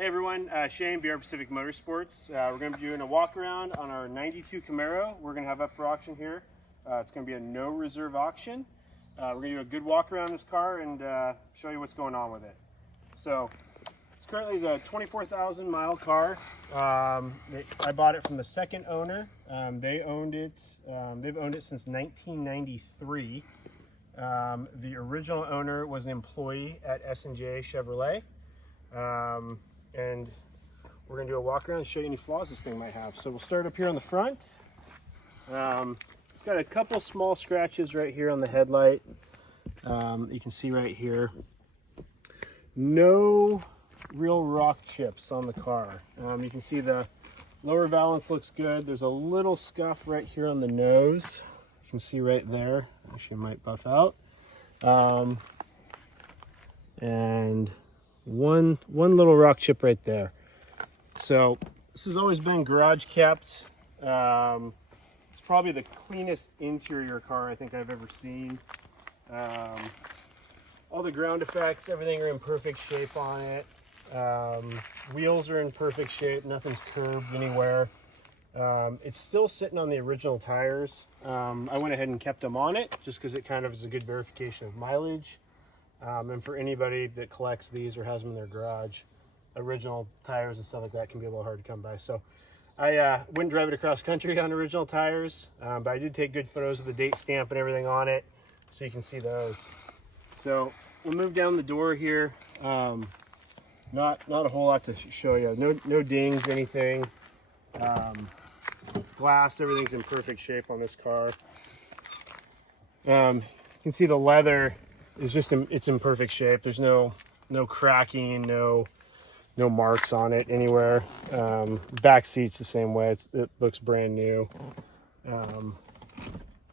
Hey everyone, Shane, BR Pacific Motorsports. We're going to be doing a walk around on our 92 Camaro. We're going to have up for auction here. It's going to be a no reserve auction. We're going to do a good walk around this car and show you what's going on with it. So, this currently is a 24,000 mile car. I bought it from the second owner. They've owned it since 1993. The original owner was an employee at S&J Chevrolet. And we're going to do a walk around and show you any flaws this thing might have. So we'll start up here on the front. It's got a couple small scratches right here on the headlight. You can see right here. No real rock chips on the car. You can see the lower valance looks good. There's a little scuff right here on the nose. You can see right there. Actually, it might buff out. And one little rock chip right there. So this has always been garage kept. It's probably the cleanest interior car I think I've ever seen. All the ground effects, everything are in perfect shape on it. Wheels are in perfect shape, nothing's curved anywhere. It's still sitting on the original tires. I went ahead and kept them on it just because it kind of is a good verification of mileage. And for anybody that collects these or has them in their garage, original tires and stuff like that can be a little hard to come by. So I wouldn't drive it across country on original tires, but I did take good photos of the date stamp and everything on it, so you can see those. So we'll move down the door here. Not a whole lot to show you. No dings, anything. Glass, everything's in perfect shape on this car. You can see the leather is just it's in perfect shape. There's no cracking, no marks on it anywhere. Back seat's the same way. It looks brand new.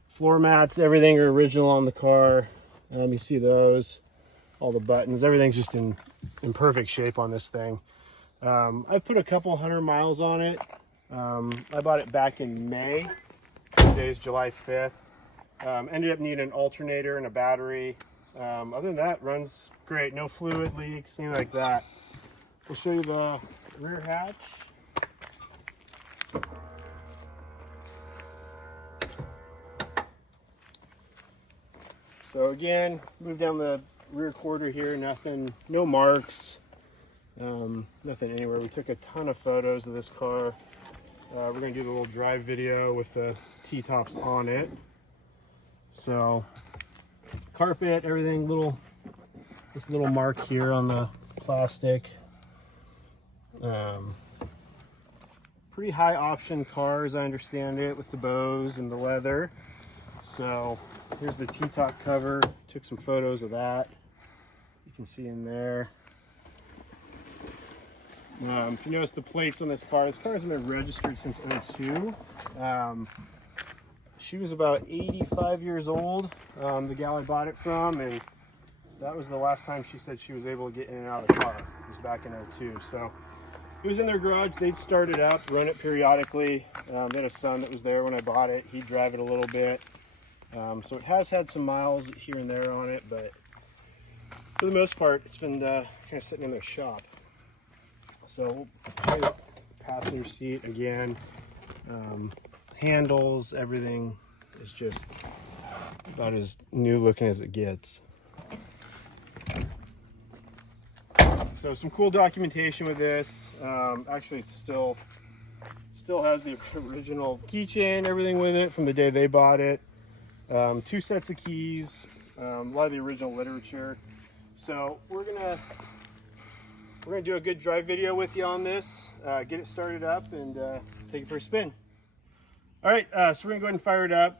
Floor mats, everything are original on the car. You see those, all the buttons, everything's just in perfect shape on this thing. I've put a couple 100 miles on it. I bought it back in May. Today's July 5th. Ended up needing an alternator and a battery. Other than that, runs great. No fluid leaks, anything like that. We'll show you the rear hatch. So again, move down the rear quarter here, no marks, nothing anywhere. We took a ton of photos of this car. We're gonna do the little drive video with the T-tops on it. So carpet, everything, this little mark here on the plastic. Pretty high option car as I understand it, with the bows and the leather. So here's the T-top cover. Took some photos of that. You can see in there. If you notice the plates on this car hasn't been registered since '02. She was about 85 years old, the gal I bought it from, and that was the last time she said she was able to get in and out of the car. It was back in '02. So it was in their garage. They'd start it up, run it periodically. They had a son that was there when I bought it. He'd drive it a little bit. So it has had some miles here and there on it, but for the most part, it's been kind of sitting in their shop. So we'll show you the passenger seat again. Handles, everything is just about as new looking as it gets. So some cool documentation with this. Actually, it still has the original keychain, everything with it from the day they bought it. 2 sets of keys, a lot of the original literature. So we're gonna do a good drive video with you on this, get it started up, and take it for a spin. All right, so we're gonna go ahead and fire it up,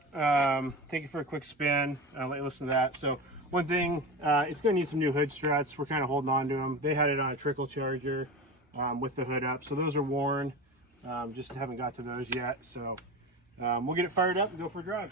take it for a quick spin, let you listen to that. So one thing, it's gonna need some new hood struts. We're kind of holding on to them. They had it on a trickle charger with the hood up, so those are worn. Just haven't got to those yet. So we'll get it fired up and go for a drive.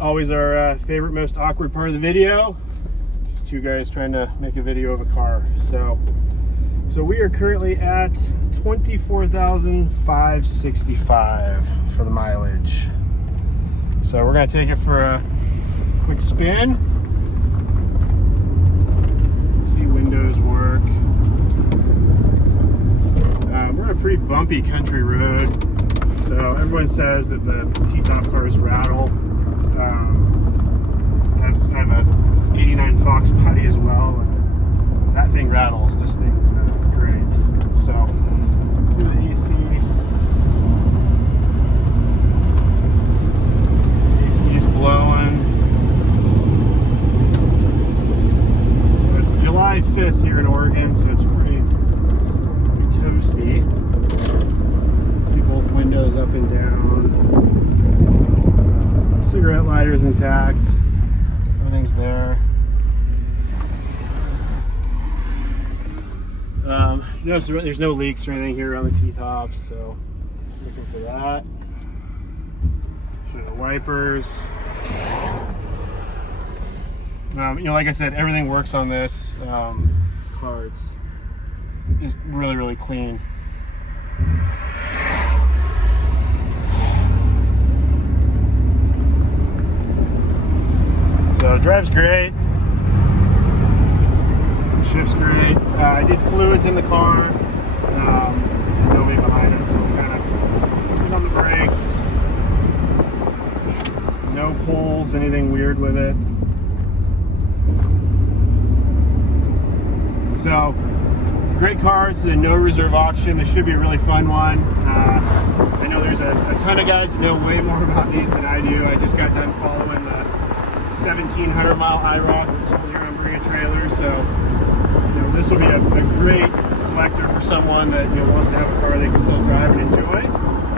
always our favorite, most awkward part of the video. Just two guys trying to make a video of a car. So we are currently at 24,565 for the mileage. So we're gonna take it for a quick spin. See windows work. We're on a pretty bumpy country road, so everyone says that the T-top cars rattle. I have a 89 Fox body as well, and that thing rattles. This thing's great. So do the AC. AC's blowing. So it's July 5th here in Oregon, so it's pretty toasty. See both windows up and down. Cigarette lighter's intact. Everything's there. So there's no leaks or anything here around the T-tops, so looking for that. Show the wipers. Like I said, everything works on this car. It's just really, really clean. So it drives great. Shifts great. I did fluids in the car. Nobody behind us, so we kind of put on the brakes. No pulls, anything weird with it. So, great car. It's a no reserve auction. This should be a really fun one. I know there's a ton of guys that know way more about these than I do. I just got done following the 1,700 mile IROC that's sold here on Bring a Trailer. So, this will be a great collector for someone that wants to have a car they can still drive and enjoy.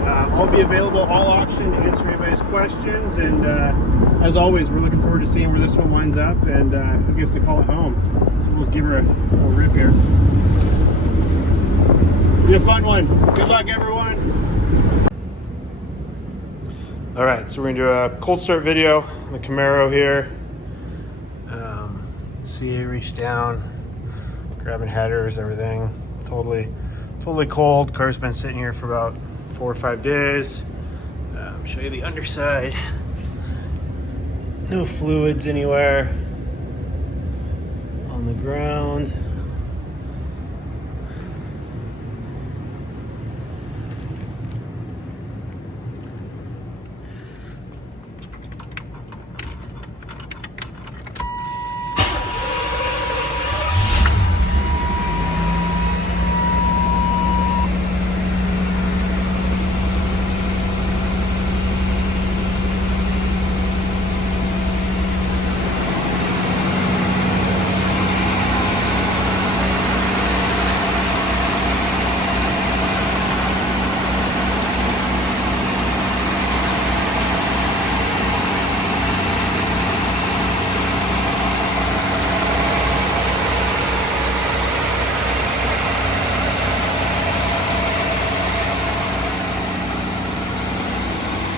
I'll be available all auction to answer anybody's questions, and as always, we're looking forward to seeing where this one winds up and who gets to call it home. So we'll just give her a little rip here. Be a fun one. Good luck, everyone. All right, so we're gonna do a cold start video on the Camaro here. See, I reached down, grabbing headers, everything. Totally cold. Car's been sitting here for about 4 or 5 days. Show you the underside. No fluids anywhere on the ground.